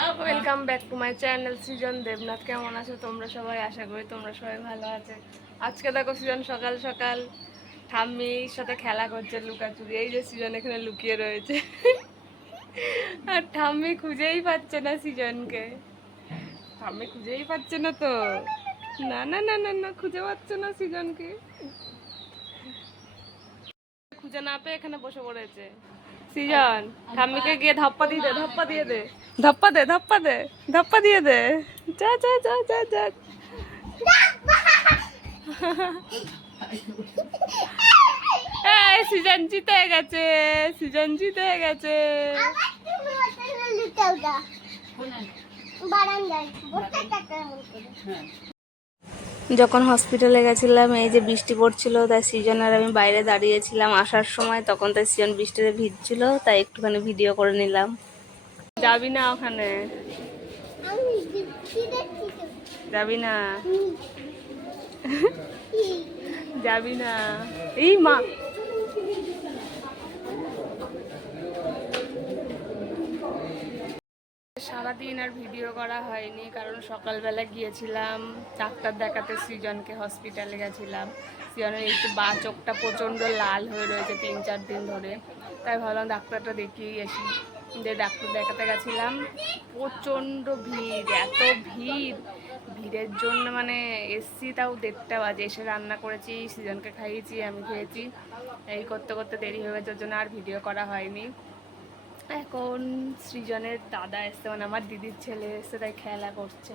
Welcome back to my channel Srijan Debnath. কেমন আছো তোমরা সবাই? আশা করি তোমরা সবাই ভালো আছে। আজকে দেখো সৃজন সকাল সকাল ঠাম্মির সাথে খেলা করছে লুকাচুরি। এই যে সৃজন এখানে লুকিয়ে রয়েছে আর ঠাম্মি খুঁজেই পাচ্ছে না সৃজনকে। ঠাম্মি খুঁজেই পাচ্ছে না তো, না না না না না খুঁজে পাচ্ছে না সৃজনকে। খুঁজে না পেয়ে এখানে বসে পড়েছে সৃজন। ঠাম্মিকে গিয়ে ধাপ্পা দিয়ে দে, ধাপ্পা দিয়ে দে, ধাপ্পা দে, ধাপ্পা দে, ধাপ্পা দিয়ে দে। যা যা যা যা যা। এই সৃজন জিতে গেছে, সৃজন জিতে গেছে। যখন হসপিটালে গেছিলাম এই যে বৃষ্টি পড়ছিল, তাই সৃজন আর আমি বাইরে দাঁড়িয়েছিলাম আসার সময়, তখন তাই সৃজন বৃষ্টিতে ভিজছিল, তাই একটুখানি ভিডিও করে নিলাম। যাবি না ওখানে, যাবি না, যাবি না। এই মা, সারাদিন আর ভিডিও করা হয়নি, কারণ সকালবেলা গিয়েছিলাম ডাক্তার দেখাতে সৃজনকে, হসপিটালে গেছিলাম। সৃজনের একটু চোখটা প্রচণ্ড লাল হয়ে রয়েছে 3-4 দিন ধরে, তাই ভাবলাম ডাক্তারটা দেখিয়ে আসি। যে ডাক্তার দেখাতে গেছিলাম, প্রচণ্ড ভিড়, এত ভিড়ের জন্য মানে এসছি তাও 1:30 বাজে, এসে রান্না করেছি, সৃজনকে খাইয়েছি, আমি খেয়েছি, এই করতে করতে দেরি হয়ে গেছে, ওর জন্য আর ভিডিও করা হয়নি। এখন সৃজনের দাদা এসছে, মানে আমার দিদির ছেলে এসছে, তাই খেলা করছে,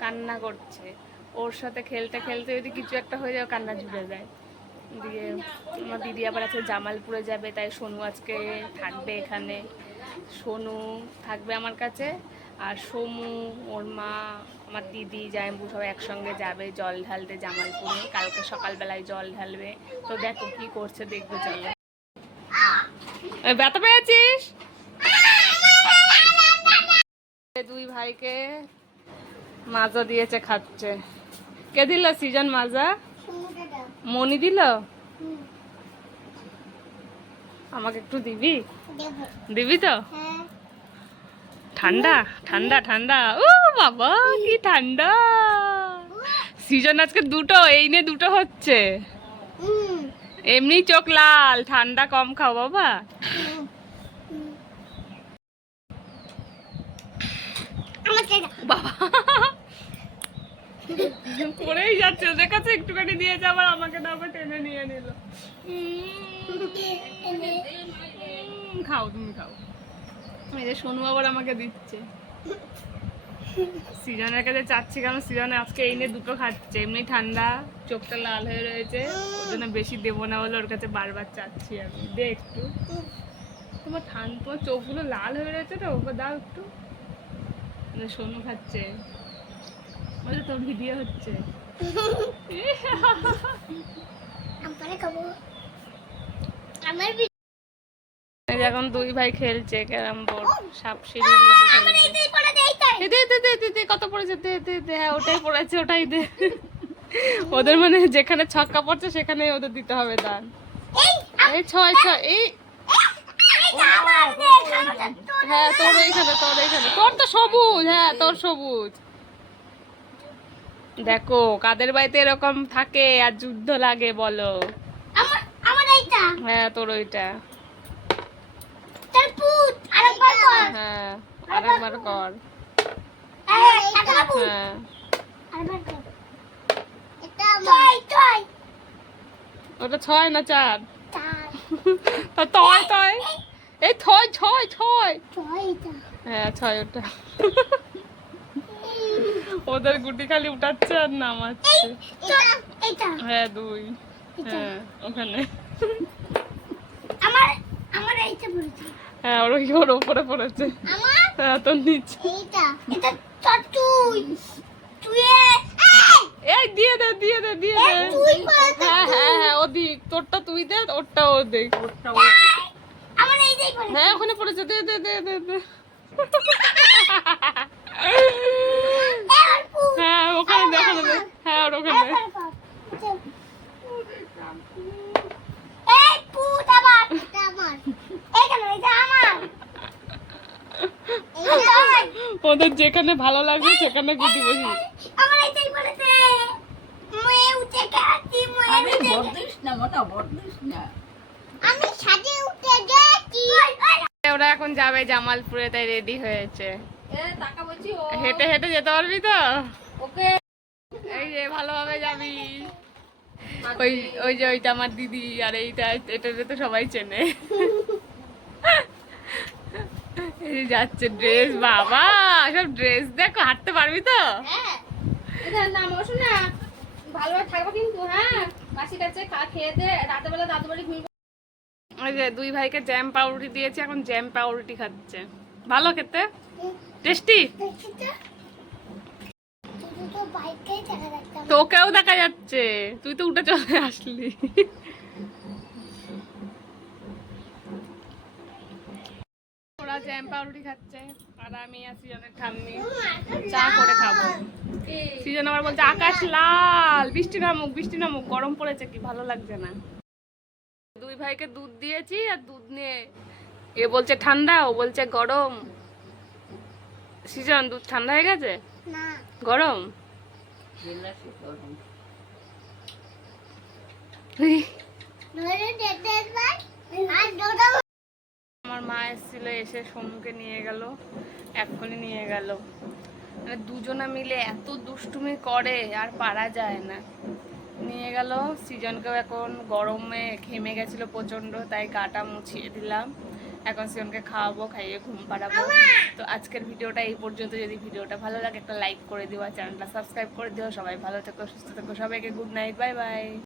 কান্না করছে। ওর সাথে খেলতে খেলতে যদি কিছু একটা হয়ে যায় কান্না জুড়ে যায়। দিয়ে আমার দিদি আবার আছে জামালপুরে যাবে, তাই সোনু আজকে থাকবে এখানে। সোনু থাকবে আমার কাছে, আর সমু, ওর মা, আমার দিদি, জামাইবু সবাই একসঙ্গে যাবে জল ঢালতে জামালপুরে। কালকে সকালবেলায় জল ঢালবে, তো দেখো কি করছে দেখবে, চলো। ব্যথা পেয়েছিস? দুই ভাইকে মাজা দিয়েছে, খাচ্ছে। কে দিল সৃজন মাজা? মনি দিল। আমাকে একটু দিবি? দিবি তো? ঠান্ডা ঠান্ডা ঠান্ডা, ও বাবা কি ঠান্ডা। সৃজন আজকে দুটো, এই নিয়ে দুটো হচ্ছে। এমনি চোখ লাল, ঠান্ডা কম খাও বাবা। বাবা পড়েই যাচ্ছে, ওদের কাছে একটুখানি দিয়েছে, আবার আমাকে না আবার টেনে নিয়ে নিল। খাও, তুমি খাও। এই যে সোনু আবার আমাকে দিচ্ছে। সৃজনের কাছে চাচ্ছি, কারণ সৃজন আজকে এই নিয়ে দুটো খাচ্ছে, এমনি ঠান্ডা, চোখটা লাল হয়ে রয়েছে, ওর জন্য বেশি দেবো না বলে ওর কাছে বারবার চাচ্ছি আমি, দে একটু। তোমার তোমার চোখগুলো লাল হয়ে রয়েছে তো, ওকে দাও একটু। সোনু খাচ্ছে, তোর ভিডিও হচ্ছে। এখন দুই ভাই খেলছে ক্যারাম বোর্ড, সাপ সিঁড়ি খেলছে। কত পড়েছে, দে দে দে, হ্যাঁ ওটাই পড়েছে, ওটাই দে। ওদের মানে যেখানে ছক্কা পড়ছে সেখানে ওদের দিতে হবে দান। এই 6-6, এই হ্যাঁ তোর এইখানে, তোর এইখানে, তোর তো সবুজ, হ্যাঁ তোর সবুজ। দেখো কাদের বাড়িতে এরকম থাকে আর যুদ্ধ লাগে বলো। হ্যাঁ তোর ওইটা, হ্যাঁ আরেকবার কর, হ্যাঁ ওটা 6 না 4? তয় এই 6 হ্যাঁ 6 ওটা। ওদের গুটি খালি উঠাচ্ছে আর নামাচ্ছে। হ্যাঁ 2, হ্যাঁ ওখানে, হ্যাঁ ওর উপরে পড়েছে, হ্যাঁ তোর নিচে। এই দিয়ে দে, দিয়ে দে, দিয়ে দে, হ্যাঁ হ্যাঁ হ্যাঁ ও দিক, তোরটা তুই দে, ওরটা ও দেখ, হ্যাঁ ওখানে পড়েছে, দে দে দে দে দে। হ্যাঁ ওখানে দেখো, হ্যাঁ ওর ওখানে। ওদের যেখানে ভালো লাগবে সেখানে গুটি বসি। আমার এইটাই বলেছে মই উঠে গেছি আমি বর্দিস না মোটা বর্দিস না আমি ছাদে উঠে গেছি। ওরা এখন যাবে জামালপুরে, তাই রেডি হয়েছে। এ টাকা বলছি ও হেঁটে হেঁটে যেতে পারবি তো? ওকে এই যে ভালোভাবে যাবি। ওই ওই যে ওইটা আমার দিদি, আর এইটা এটা তো সবাই চেনে। এই যে যাচ্ছে ড্রেস, বাবা সব ড্রেস দেখো, হাঁটতে পারবি তো? হ্যাঁ এখানে নাম বসো না ভালোভাবে থাকবো কিন্তু হ্যাঁ মাসির কাছে খেয়ে দে রাতে বেলা দাদু বাড়ি ঘুরবো। ওই যে দুই ভাইকে জ্যাম পাউরুটি দিয়েছি, এখন জ্যাম পাউরুটি খাচ্ছে। ভালো খেতে, টেস্টি। তুই তো বাইকেই দেখা যাচ্ছে। তোকেও দেখা যাচ্ছে, তুই তো উঠে চলে আসলি। ওরা জ্যাম পাউরুটি খাচ্ছে, আর আমি আর সিজনের ঠাম্মি চা করে খাবো। সিজন আবার বলছে আকাশ লাল, বৃষ্টি নামুক বৃষ্টি নামুক, গরম পড়েছে কি ভালো লাগছে না। দুই ভাইকে দুধ দিয়েছি, আর দুধ নিয়ে এ বলছে ঠান্ডা, ও বলছে গরম। সিজন দুধ ঠান্ডা হয়ে গেছে, না গরম। ধরে যেতে ভাই আর দৌড়াও। আমার মা এসেছিল, এসে সোনুকে নিয়ে গেল, এক্ষুনি নিয়ে গেল। মানে দুজনা মিলে এত দুষ্টুমি করে আর পারা যায় না। নিয়ে গেল সিজনকেও, এখন গরমে ঘেমে গেছিল প্রচন্ড, তাই গাটা মুছিয়ে দিলাম। এখন সিজনকে খাওয়াবো, খাইয়ে ঘুম পাড়াবো। তো আজকের ভিডিওটা এই পর্যন্ত। যদি ভিডিওটা ভালো লাগে একটা লাইক করে দিও, চ্যানেলটা সাবস্ক্রাইব করে দিও। সবাই ভালো থেকো, সুস্থ থেকো, সবাইকে গুড নাইট, বাই বাই।